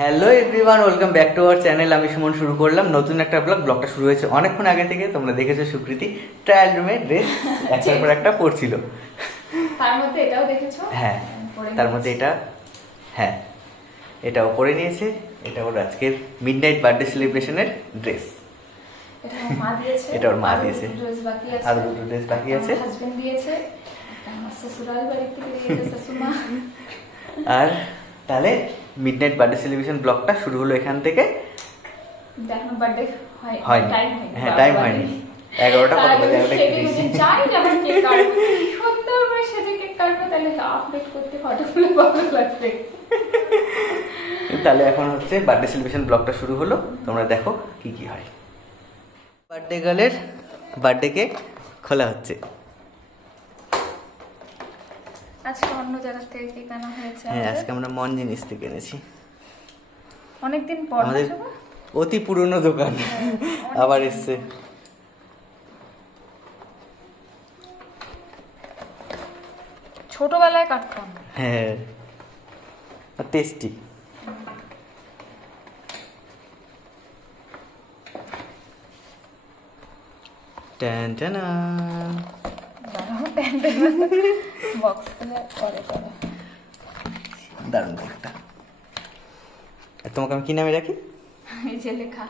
Hello everyone, welcome back to our channel. আমি সুমন শুরু করলাম নতুন একটা ব্লগ। ব্লগটা শুরু হয়েছে অনেকক্ষণ আগে থেকে। তোমরা দেখেছো সুকৃতি ট্রায়াল রুমে ড্রেস একটার পর একটা পরছিল। তার মধ্যে এটাও দেখেছো? হ্যাঁ, তার মধ্যে এটা, হ্যাঁ এটাও পরে নিয়েছে। এটা ওর আজকের মিডনাইট বার্থডে সেলিব্রেশনের ড্রেস। এটা ওর মা দিয়েছে। এটা ওর মা দিয়েছে। আর দুটো ড্রেস বাকি আছে। হাজবেন্ড দিয়েছে। আমার শ্বশুরাল বাড়ি থেকে দিয়েছে শাশুমা। আর তাহলে মিডনাইট বার্থডে সেলিব্রেশন ব্লগটা শুরু হলো এখান থেকে। দেখো বার্থডে হয়নি। হ্যাঁ, টাইম হয়নি। 11টা কত বাজে? 11টা চাই যখন কেক কাটবো সুন্দর করে সেজে কেক কাটবো, তাহলে আপডেট করতে ফটোগুলো ভালো লাগবে। তাহলে এখন হচ্ছে বার্থডে সেলিব্রেশন ব্লগটা শুরু হলো। তোমরা দেখো কি কি হয়। বার্থডে গার্লের বার্থডে কেক খোলা হচ্ছে। আজকে অন্য জায়গা থেকে কেক আনা হয়েছে। হ্যাঁ, আজকে আমরা মন জিনিস থেকে এনেছি। অনেকদিন পর আমাদের অতি পুরনো দোকান আবার এসছে। ছোটবেলায় কাটতাম। হ্যাঁ, টেস্টি। টান টান বক্স করে করে দারুণ কেকটা। আর তোমাকে আমি কি নামে রাখি? এই যে লেখা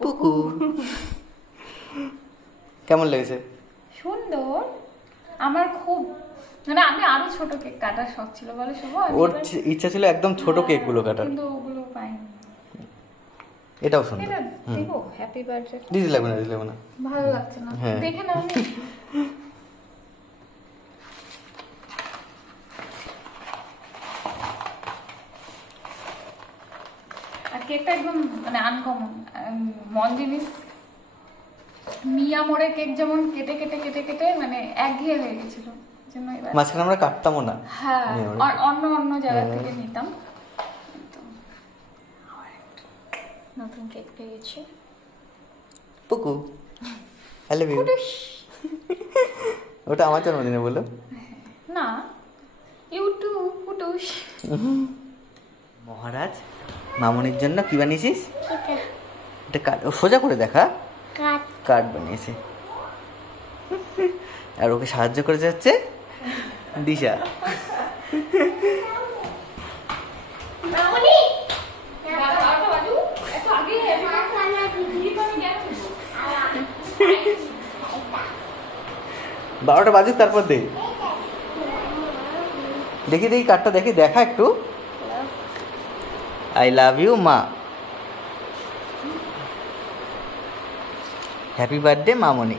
পুকু। কেমন লেগেছে? সুন্দর। আমার খুব মানে আমি আরো ছোট কেক কাটার শখ ছিল বলে শুভ। ওর ইচ্ছা ছিল একদম ছোট কেক গুলো কাটার, কিন্তু ওগুলো পাইনি। এটাও সুন্দর। এটা দেব হ্যাপি বার্থডে। দিদি লাগবে না, দিদি লাগবে না, ভালো লাগছে না। হ্যাঁ। দেখে নাও নি। আর কেকটা একদম মানে আনকমন। মন জিনিস মিয়া মোড়ের কেক যেমন কেটে কেটে কেটে কেটে মানে একঘেয়ে হয়ে গেছিল। মাঝখানে আমরা কাটতামও না। হ্যাঁ, অন্য অন্য জায়গা থেকে নিতাম। নতুন কেক পেয়েছি। পুকু, আই লাভ ইউ। ওটা আমার জন্মদিনে বলো না, ইউটিউব কুটুস। মহারাজ মামনির জন্য কি বানিয়েছিস? এটা কাট, সোজা করে দেখা। কাট বানিয়েছে। আর ওকে সাহায্য করে যাচ্ছে দিশা। বারোটা বাজুক তারপর দেখি দেখি কার্ডটা দেখি, দেখা একটু। আই লাভ ইউ মা। হ্যাপি বার্থডে মামনি।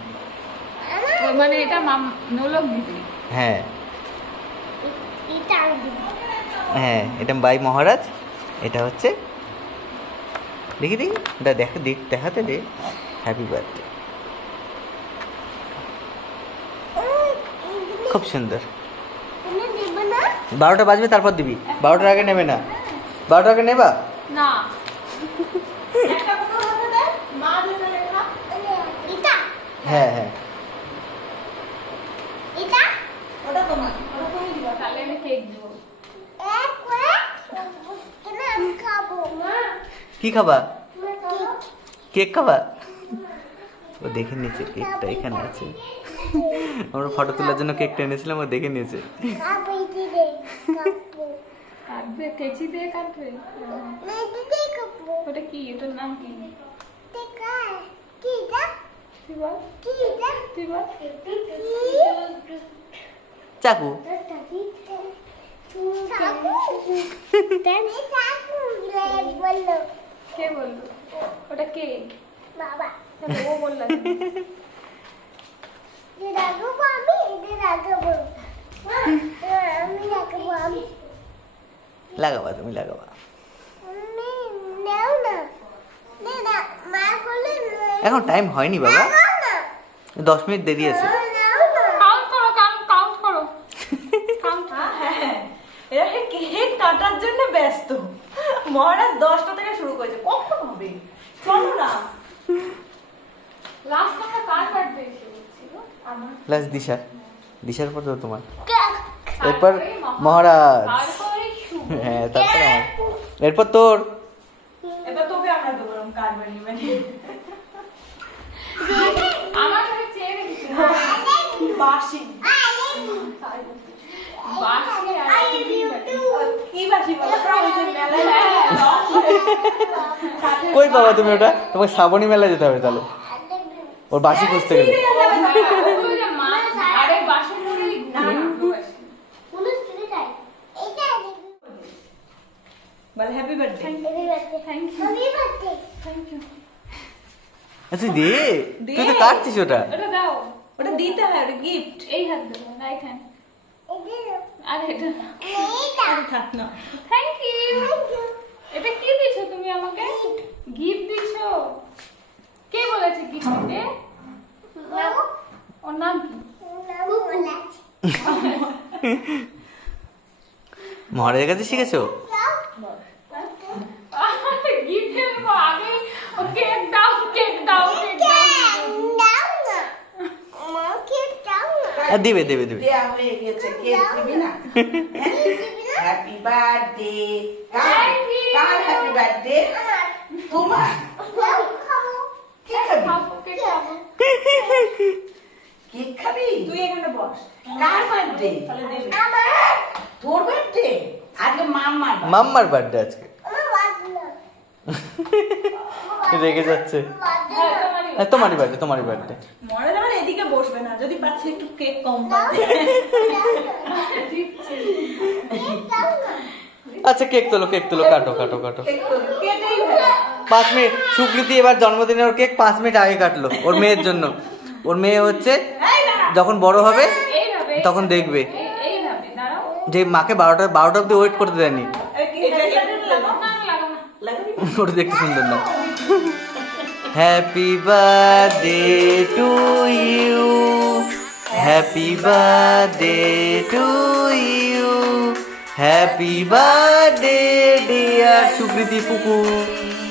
মানে এটা নোলক দিদি। হ্যাঁ হ্যাঁ, এটা বাই মহারাজ। এটা হচ্ছে দেখি এটা দেখাতে দে। হ্যাপি বার্থডে, খুব সুন্দর। 12টা বাজবে তারপর দিবি। 12টার আগে নেবে না। 12টার আগে নেবা না। হ্যাঁ হ্যাঁ, কি খাবা? কেক খাবা? ও দেখে নিয়েছে কেকটা এখানে আছে। আমরা ফটো তোলার জন্য কেকটা এনেছিলাম, ও দেখে নিয়েছে। কেচি দিয়ে কাটবে? ওটা কি? ওটার নাম কি? চাকু। কে বললো? ওটা কে? বাবা। ও বললো লাগাবা, তুমি লাগাবা। এখন টাইম হয়নি বাবা, 10 মিনিট দেরি আছে। কেক কাটার জন্য ব্যস্ত। মহারাজ 10টা থেকে শুরু করেছে, কখন হবে? চলো না। লাস্ট দিশার পর তো তোমার, এরপর মহারাজ। হ্যাঁ তারপর আমার, এরপর তোর। এবার তোকে আমরা দেবো কার্ড বানিয়ে বানিয়ে। আমার কাছে চেয়ে রেখেছি বাসি বাসি আর কি বাসি বলো ওই যে মেলায় কই পাবা তুমি ওটা? তোমাকে শ্রাবণী মেলায় যেতে হবে তাহলে, ওর বাসি খুঁজতে গেলে। ওই যে মাছ আরে বাসি করে না বল হ্যাপি বার্থডে। থ্যাংক ইউ আচ্ছা দে, তুই তো কাটছিস ওটা। এটা দাও, ওটা দিতে হয়, ওটা গিফট। এই হাত দেবো, রাইট হ্যান্ড। আর এটা থাক না। Thank you. এটা কি দিছো তুমি আমাকে? গিফট দিছো? কে বলেছে গিফট দিতে? ওর নাম কি? মহারাজের কাছে শিখেছো? গিফট দেবো আগে, ও কেক দাও, কেক দাও, কেক দাও। দিবে দেবে দেবে। দেয়া হয়ে গেছে, কেক দিবি না? Happy birthday. Thank you. Car happy birthday? তোমার। কি খাবি? খাবো, কেক খাবো। কেক খাবি? তুই এখানে বস। কার বার্থডে? তাহলে দেবে। তোর বার্থডে? আজকে মাম্মার birthday। মাম্মার বার্থডে আজকে। রেগে যাচ্ছে। হ্যাঁ, তোমারই। হ্যাঁ তোমারই বার্থডে। মনে যেমন এদিকে বসবে না, যদি পাচ্ছে একটু কেক কম পাবে। দিচ্ছি। আচ্ছা কেক তোলো, কাটো। কেক তো কেটেই ভালো। 5 মিনিট। সুকৃতি এবার জন্মদিনের ওর কেক 5 মিনিট আগে কাটলো ওর মেয়ের জন্য। ওর মেয়ে হচ্ছে যখন বড় হবে এইভাবে তখন দেখবে এইভাবে দাঁড়াও। যে মাকে 12টা অব্দি ওয়েট করতে দেয়নি। এটা লাগাও। না লাগাও না। লাগাবি? ওটা দেখতে সুন্দর না। Happy birthday to you, happy birthday to you, happy birthday dear Sukriti Puku,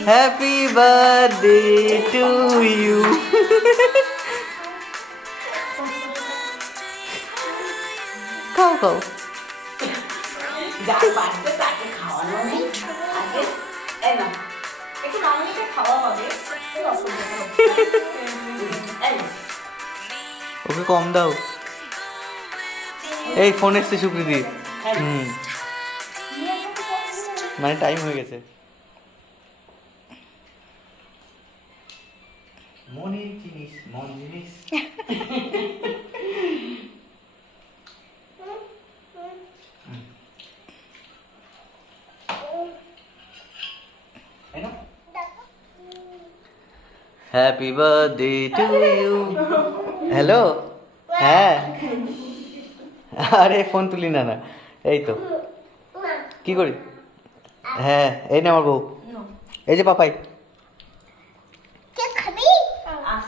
happy birthday to you. খাও যার বার্থডে তাকে খাওয়ানো নেই আগে। এই না, একটু মামনিকে খাওয়া হবে। কি অসুবিধা হবে? এই না। ওকে কম দাও। এই ফোন এসছে সুকৃতি। মানে টাইম হয়ে গেছে। মনের জিনিস মন জিনিস। Happy birthday to you. Hello, হ্যাঁ। আরে ফোন তুলি না। এই তো কি করি। হ্যাঁ এই না আমার বউ, এই যে পাপাই।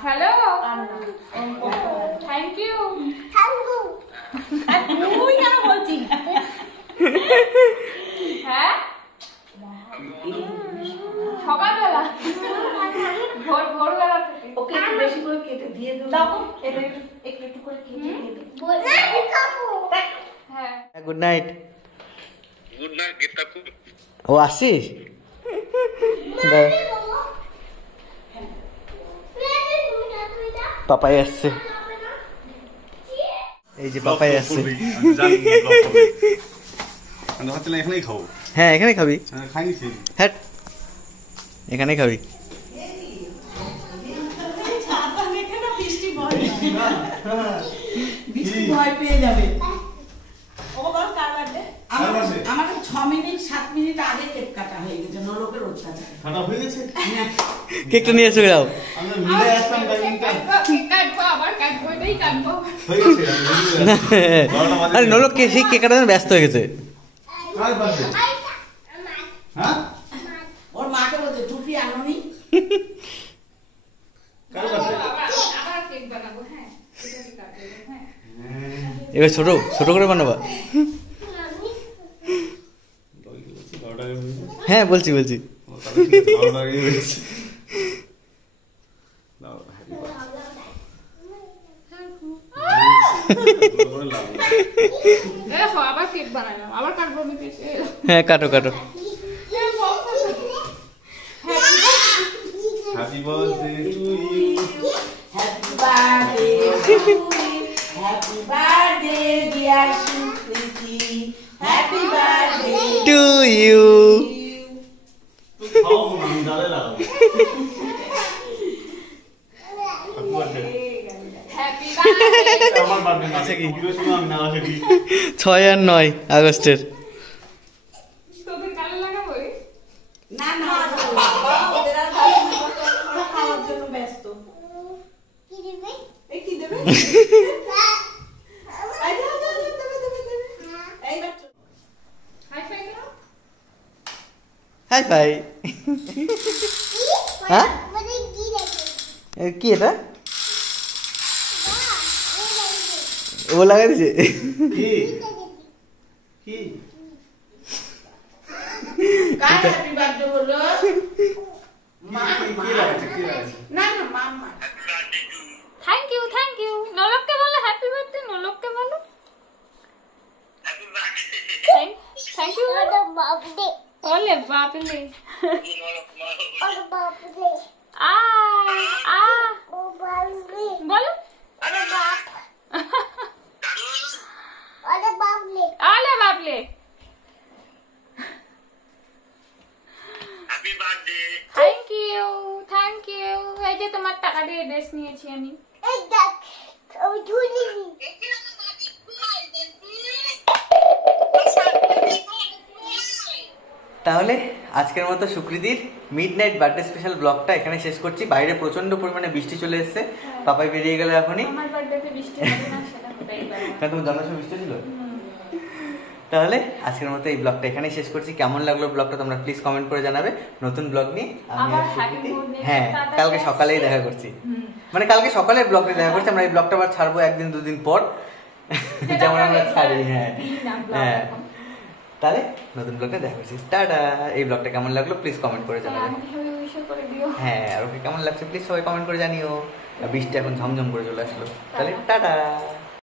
Hello, thank you. তুই কেন বলছিস? হ্যাঁ সকালবেলা, ভোরবেলা থেকে। ওকে একটু বেশি করে কেটে দিয়ে দেবো। দাও, এটা একটু করে কেটে দিয়ে দেবো। হ্যাঁ গুড নাইট। গুড নাইট, গেটটা খুব ও আসছিস? পাপাই আসছে। এই যে পাপাই আসছে। আমি ভাবছিলাম এখানেই খাবো। হ্যাঁ এখানে খাবি। খাইনি সেই হ্যাঁ এখানেই খাবি। বৃষ্টি ভয় পেয়ে যাবে। ও বল কার বার্থডে? আমাকে 6 মিনিট 7 মিনিট আগে কেক কাটা হয়ে গেছে নরকের অত্যাচার। খাটা হয়ে গেছে। কেকটা নিয়ে এসে যাও। আমরা মিলে আসলাম টাইমিংটা কাটবো, আবার কাটবো, এটাই কাটবো। হয়ে গেছে। আমি বুঝে গেছি। 12টা বাজে। আরে নলক কে সেই কেক কাটার জন্য ব্যস্ত হয়ে গেছে। কার বার্থডে? হ্যাঁ? ওর মাকে বলছে টুপি আনোনি। কার বার্থডে? আবার কেক বানাবো। হ্যাঁ এটাই কাটবো। হ্যাঁ এবার ছোট করে বানাবা। 12টা আগে হয়ে গেছে। হ্যাঁ বলছি ও, তাহলে ঠিক আছে, 12টা আগে হয়ে গেছে। দাও, happy birthday। করে লাভ নেই। দেখো আবার কেক বানালাম, আবার কাটবো আমি কেক। হ্যাঁ কাটো কাটো। Happy birthday to you. Happy birthday happy birthday dear Supriti, happy birthday to you. খাও না, আমি গালে লাগাবো। Happy birthday. Happy birthday. আমার বার্থডে না কি সময় আমি না আসে কি 6 আর 9 আগস্টের। তোদের কালে লাগাবো? না না বাবা, ওদের আর ভালো না, ওরা খাওয়ার জন্য ব্যস্ত। এই কি দেবে? এই যা, যা, যা, দেবে। এই বাচ্চা। হাই ফাই দাও। High five. হ্যাঁ কি এটা? ও লাগাই দিছে। কি কি কার হ্যাপি বার্থডে বলো? মা কি লাগাচ্ছে কি লাগাচ্ছে? না না মাম্মা। Thank you, thank you. নলককে বলো হ্যাপি বার্থডে, নলককে বলো থ্যাংক ইউ। ওলে বাপলে। আ আ বলো ওলে বাপলে। Thank you, thank you. এই যে তোমার টাকা দিয়ে ড্রেস নিয়েছি আমি। তাহলে আজকের মতো সুকৃতির মিডনাইট বার্থডে স্পেশাল ব্লগটা এখানে শেষ করছি। বাইরে প্রচন্ড পরিমাণে বৃষ্টি চলে এসেছে, পাপাই বেরিয়ে গেল এখনই। আমার বার্থডেতে বৃষ্টি হবে না সেটা হতেই পারে না। কারণ তুমি জানার সময় বৃষ্টি ছিল। তাহলে আজকের মতো এই ব্লগটা এখানেই শেষ করছি। কেমন লাগলো ব্লগটা তোমরা প্লিজ কমেন্ট করে জানাবে। নতুন ব্লগ নিয়ে আমি আবার আর happy সুকৃতি, mood নিয়ে হ্যাঁ টাটা কালকে guys। সকালেই দেখা করছি। মানে কালকে সকালে ব্লগটা দেখা করছি। আমরা এই ব্লগটা আবার ছাড়বো একদিন দুদিন পর, যেটা যেমন আমরা আমরা ছাড়ি। regular হ্যাঁ দিই না vlog হ্যাঁ এখন। তাহলে নতুন ব্লগটা দেখা করছি। টাটা। এই ব্লগটা কেমন লাগলো প্লিজ কমেন্ট করে জানাবে। আমাকে সবাই উইশ করে দিও। হ্যাঁ আর ওকে কেমন লাগছে প্লিজ সবাই কমেন্ট করে জানিও। আর বৃষ্টি এখন ঝমঝম করে চলে আসলো। তাহলে টাটা।